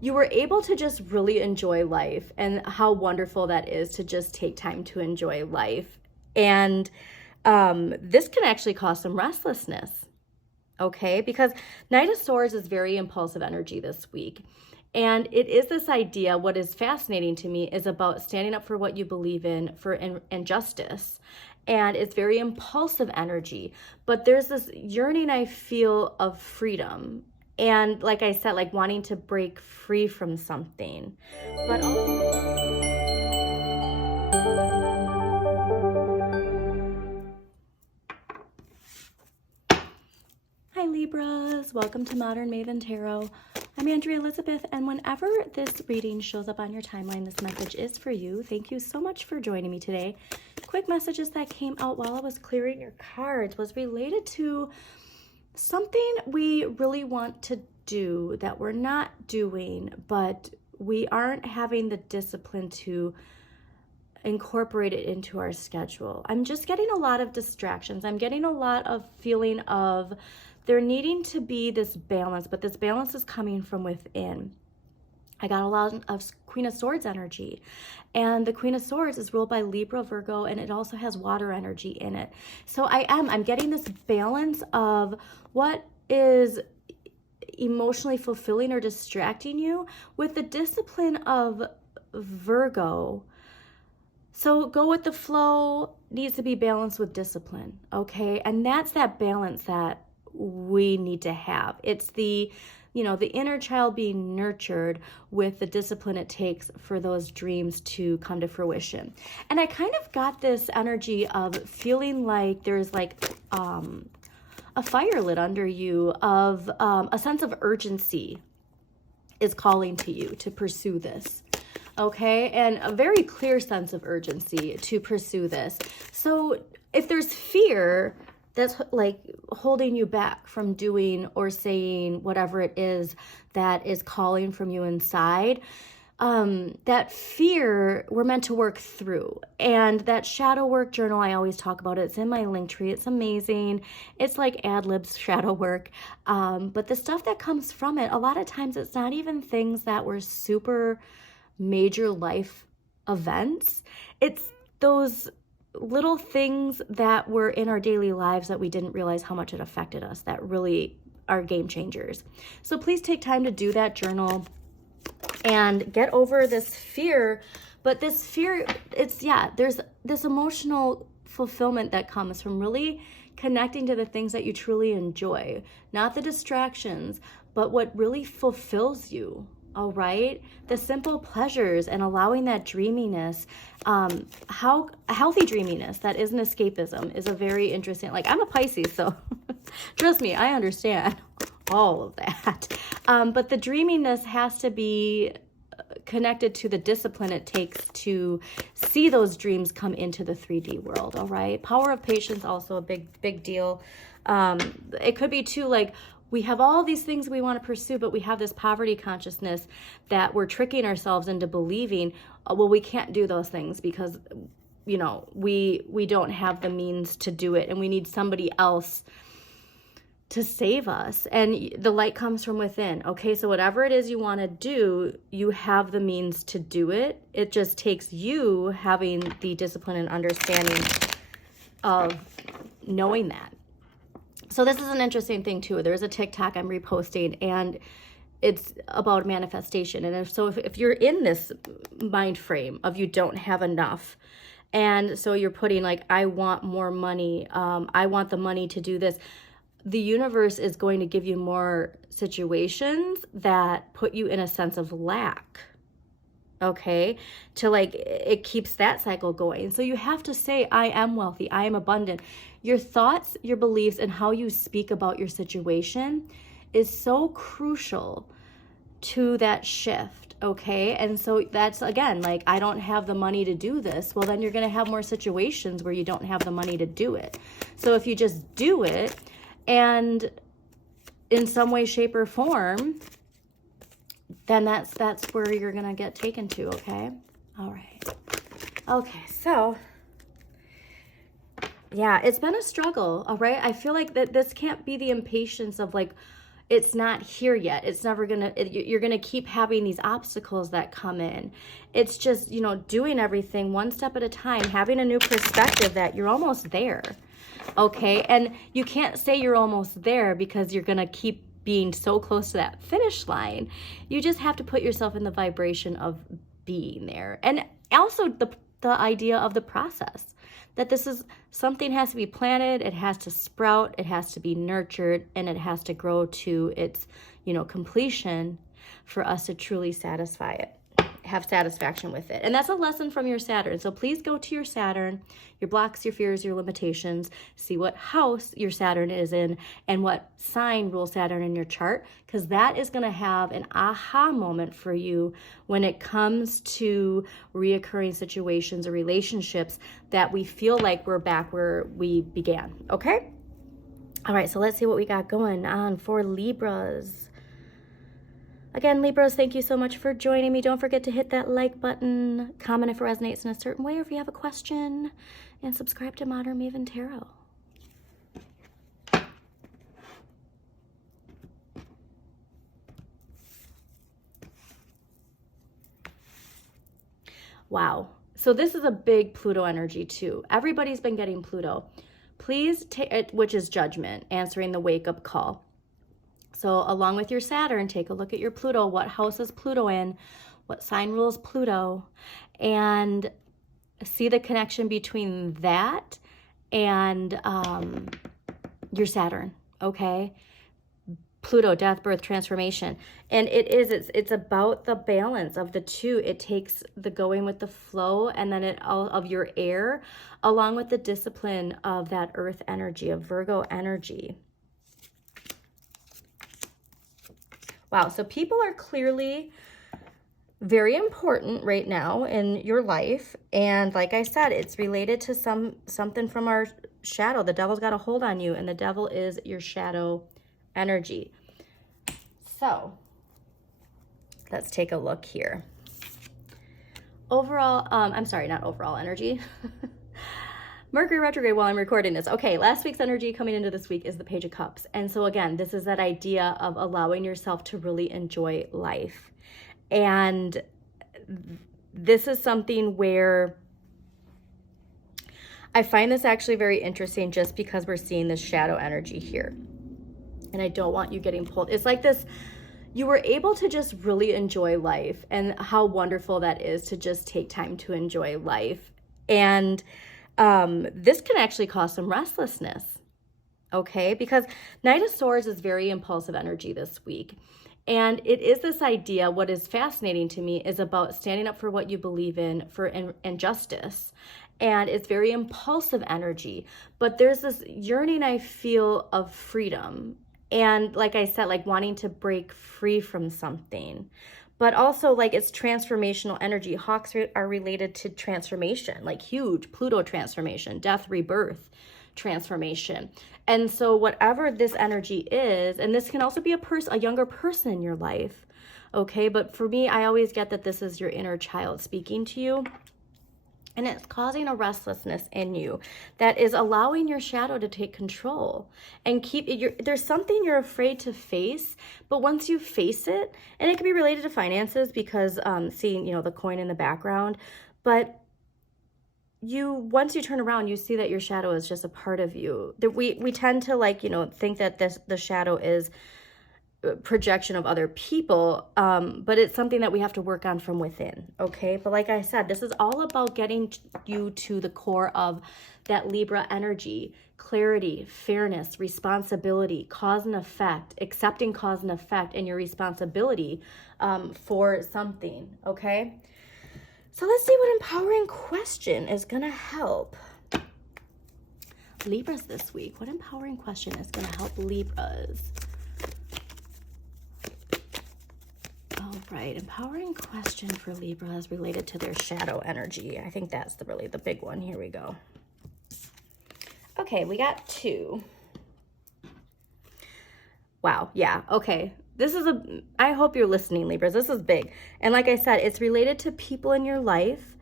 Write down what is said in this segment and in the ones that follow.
you were able to just really enjoy life, and how wonderful that is to just take time to enjoy life. And this can actually cause some restlessness, okay? Because Knight of Swords is very impulsive energy this week. And it is this idea, what is fascinating to me is about standing up for what you believe in, for injustice. And it's very impulsive energy. But there's this yearning I feel of freedom. And like I said, like wanting to break free from something. But Hi Libras, welcome to Modern Maven Tarot. I'm Andrea Elizabeth, and whenever this reading shows up on your timeline, this message is for you. Thank you so much for joining me today. Quick messages that came out while I was clearing your cards was related to something we really want to do that we're not doing, but we aren't having the discipline to incorporate it into our schedule. I'm just getting a lot of distractions. I'm getting a lot of feeling of there needing to be this balance, but this balance is coming from within. I got a lot of Queen of Swords energy, and the Queen of Swords is ruled by Libra, Virgo, and it also has water energy in it. So I'm getting this balance of what is emotionally fulfilling or distracting you with the discipline of Virgo. So go with the flow needs to be balanced with discipline, okay? And that's that balance that we need to have. It's the inner child being nurtured with the discipline it takes for those dreams to come to fruition. And I kind of got this energy of feeling like there's like a fire lit under you, of a sense of urgency is calling to you to pursue this. Okay, and a very clear sense of urgency to pursue this. So if there's fear that's like holding you back from doing or saying whatever it is that is calling from you inside, that fear we're meant to work through. And that shadow work journal, I always talk about it. It's in my link tree. It's amazing. It's like ad libs shadow work. But the stuff that comes from it, a lot of times it's not even things that were super major life events. It's those little things that were in our daily lives that we didn't realize how much it affected us, that really are game changers. So please take time to do that journal and get over this fear. But this fear, there's this emotional fulfillment that comes from really connecting to the things that you truly enjoy, not the distractions, but what really fulfills you. All right, the simple pleasures and allowing that dreaminess, how healthy dreaminess that isn't escapism is a very interesting. Like, I'm a Pisces, so trust me, I understand all of that. But the dreaminess has to be connected to the discipline it takes to see those dreams come into the 3D world. All right, power of patience also a big deal. It could be too, like, we have all these things we want to pursue, but we have this poverty consciousness that we're tricking ourselves into believing, well, we can't do those things because, we don't have the means to do it, and we need somebody else to save us. And the light comes from within. Okay, so whatever it is you want to do, you have the means to do it. It just takes you having the discipline and understanding of knowing that. So this is an interesting thing too. There's a TikTok I'm reposting, and it's about manifestation. And if you're in this mind frame of you don't have enough, and so you're putting like, I want more money, I want the money to do this, the universe is going to give you more situations that put you in a sense of lack. Okay, to like, it keeps that cycle going. So you have to say, I am wealthy, I am abundant. Your thoughts, your beliefs, and how you speak about your situation is so crucial to that shift. Okay, and so that's, again, like, I don't have the money to do this. Well, then you're going to have more situations where you don't have the money to do it. So if you just do it, and in some way, shape, or form, then that's where you're gonna get taken to. Okay, all right. Okay, so yeah, it's been a struggle. All right, I feel like that this can't be the impatience of like, it's not here yet. It's never gonna, you're gonna keep having these obstacles that come in. It's just, you know, doing everything one step at a time, having a new perspective that you're almost there, okay? And you can't say you're almost there because you're gonna keep being so close to that finish line. You just have to put yourself in the vibration of being there. And also the idea of the process, that this is something has to be planted, it has to sprout, it has to be nurtured, and it has to grow to its, you know, completion for us to truly satisfy it, have satisfaction with it. And that's a lesson from your Saturn. So please go to your Saturn, your blocks, your fears, your limitations, see what house your Saturn is in and what sign rules Saturn in your chart, because that is going to have an aha moment for you when it comes to reoccurring situations or relationships that we feel like we're back where we began. Okay? All right, so let's see what we got going on for Libras. Again, Libras, thank you so much for joining me. Don't forget to hit that like button, comment if it resonates in a certain way, or if you have a question, and subscribe to Modern Maven Tarot. Wow. So this is a big Pluto energy too. Everybody's been getting Pluto. Please take it, which is judgment, answering the wake-up call. So along with your Saturn, take a look at your Pluto. What house is Pluto in? What sign rules Pluto? And see the connection between that and your Saturn, okay? Pluto, death, birth, transformation. And it's about the balance of the two. It takes the going with the flow and then of your air, along with the discipline of that earth energy, of Virgo energy. Wow, so people are clearly very important right now in your life. And like I said, it's related to something from our shadow. The devil's got a hold on you, and the devil is your shadow energy. So let's take a look here. Overall, I'm sorry, not overall energy. Mercury retrograde while I'm recording this. Okay, last week's energy coming into this week is the Page of Cups. And so again, this is that idea of allowing yourself to really enjoy life. And this is something where I find this actually very interesting just because we're seeing this shadow energy here. And I don't want you getting pulled. It's like this, you were able to just really enjoy life, and how wonderful that is to just take time to enjoy life. And this can actually cause some restlessness, okay? Because Knight of Swords is very impulsive energy this week. And it is this idea, what is fascinating to me is about standing up for what you believe in, for injustice. And it's very impulsive energy. But there's this yearning I feel of freedom. And like I said, like wanting to break free from something. But also, like, it's transformational energy. Hawks are related to transformation, like huge Pluto transformation, death, rebirth, transformation. And so whatever this energy is, and this can also be a younger person in your life, okay? But for me, I always get that this is your inner child speaking to you. And it's causing a restlessness in you that is allowing your shadow to take control and there's something you're afraid to face, but once you face it, and it can be related to finances because seeing, you know, the coin in the background, but once you turn around, you see that your shadow is just a part of you. That we tend to, like, you know, think that the shadow is projection of other people, but it's something that we have to work on from within, okay? But like I said, this is all about getting you to the core of that Libra energy, clarity, fairness, responsibility, cause and effect, accepting cause and effect and your responsibility for something, okay? So let's see what empowering question is gonna help Libras this week. What empowering question is gonna help Libras? All right, empowering question for Libra is related to their shadow energy. I think that's really the big one. Here we go. Okay, we got 2. Wow, yeah, okay. This is I hope you're listening, Libras. This is big. And like I said, it's related to people in your life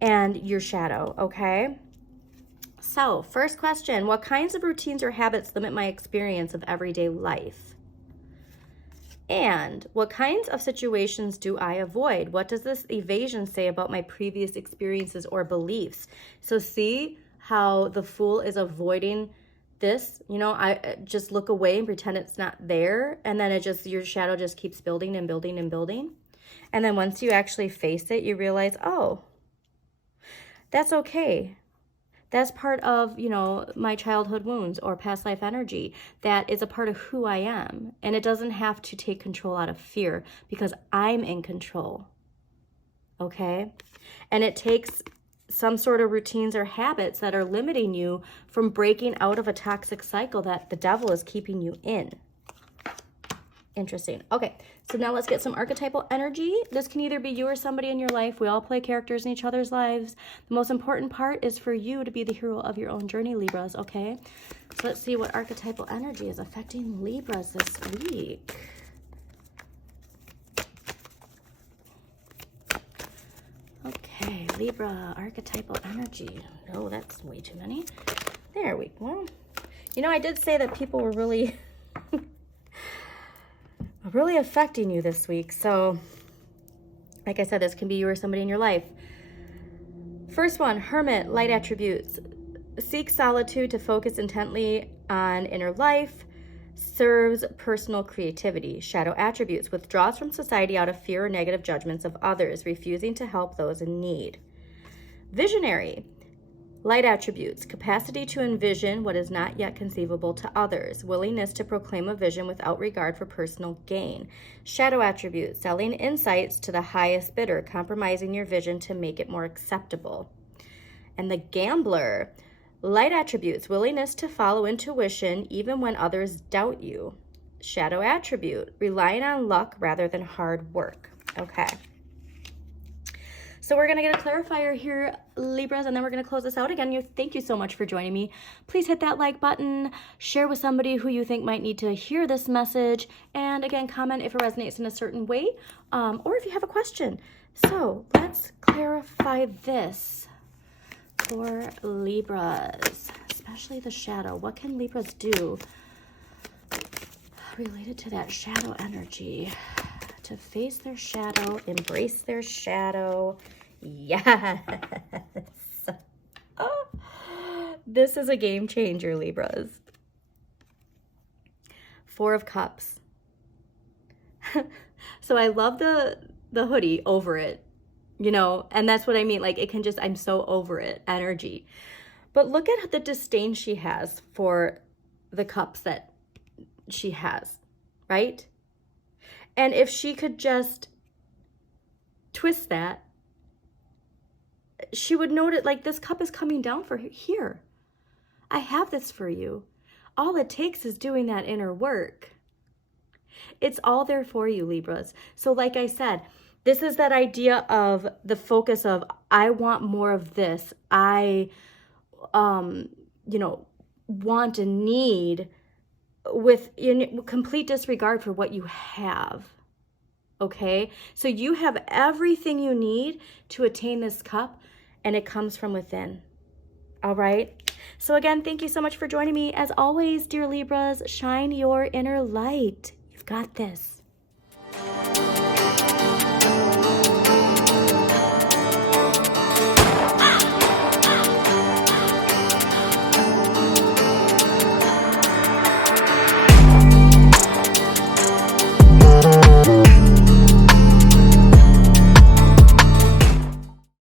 and your shadow, okay? So, first question, what kinds of routines or habits limit my experience of everyday life? And what kinds of situations do I avoid? What does this evasion say about my previous experiences or beliefs? So see how the Fool is avoiding this? You know, I just look away and pretend it's not there. And then your shadow just keeps building and building and building. And then once you actually face it, you realize, oh, that's okay. That's part of, you know, my childhood wounds or past life energy. That is a part of who I am. And it doesn't have to take control out of fear because I'm in control. Okay? And it takes some sort of routines or habits that are limiting you from breaking out of a toxic cycle that the devil is keeping you in. Interesting. Okay, so now let's get some archetypal energy. This can either be you or somebody in your life. We all play characters in each other's lives. The most important part is for you to be the hero of your own journey, Libras, okay? So let's see what archetypal energy is affecting Libras this week. Okay, Libra, archetypal energy. No, that's way too many. There we go. You know, I did say that people were really... really affecting you this week. So, like I said, this can be you or somebody in your life. First one, Hermit, light attributes. Seek solitude to focus intently on inner life. Serves personal creativity. Shadow attributes. Withdraws from society out of fear or negative judgments of others, refusing to help those in need. Visionary. Light attributes, capacity to envision what is not yet conceivable to others, willingness to proclaim a vision without regard for personal gain. Shadow attributes, selling insights to the highest bidder, compromising your vision to make it more acceptable. And the Gambler, light attributes, willingness to follow intuition even when others doubt you. Shadow attribute, relying on luck rather than hard work. Okay. So we're going to get a clarifier here, Libras, and then we're going to close this out. Again, thank you so much for joining me. Please hit that like button, share with somebody who you think might need to hear this message, and again, comment if it resonates in a certain way, or if you have a question. So let's clarify this for Libras, especially the shadow. What can Libras do related to that shadow energy? To face their shadow, embrace their shadow. Yes. Oh, this is a game changer, Libras. Four of Cups. So I love the hoodie over it, you know, and that's what I mean. Like, it can just, I'm so over it energy. But look at the disdain she has for the cups that she has, right? And if she could just twist that, she would note it like, this cup is coming down for here. I have this for you. All it takes is doing that inner work. It's all there for you, Libras. So like I said, this is that idea of the focus of, I want more of this. I, you know, want and need, with complete disregard for what you have. Okay, so you have everything you need to attain this cup, and it comes from within. All right, so again, thank you so much for joining me. As always, dear Libras, shine your inner light. You've got this.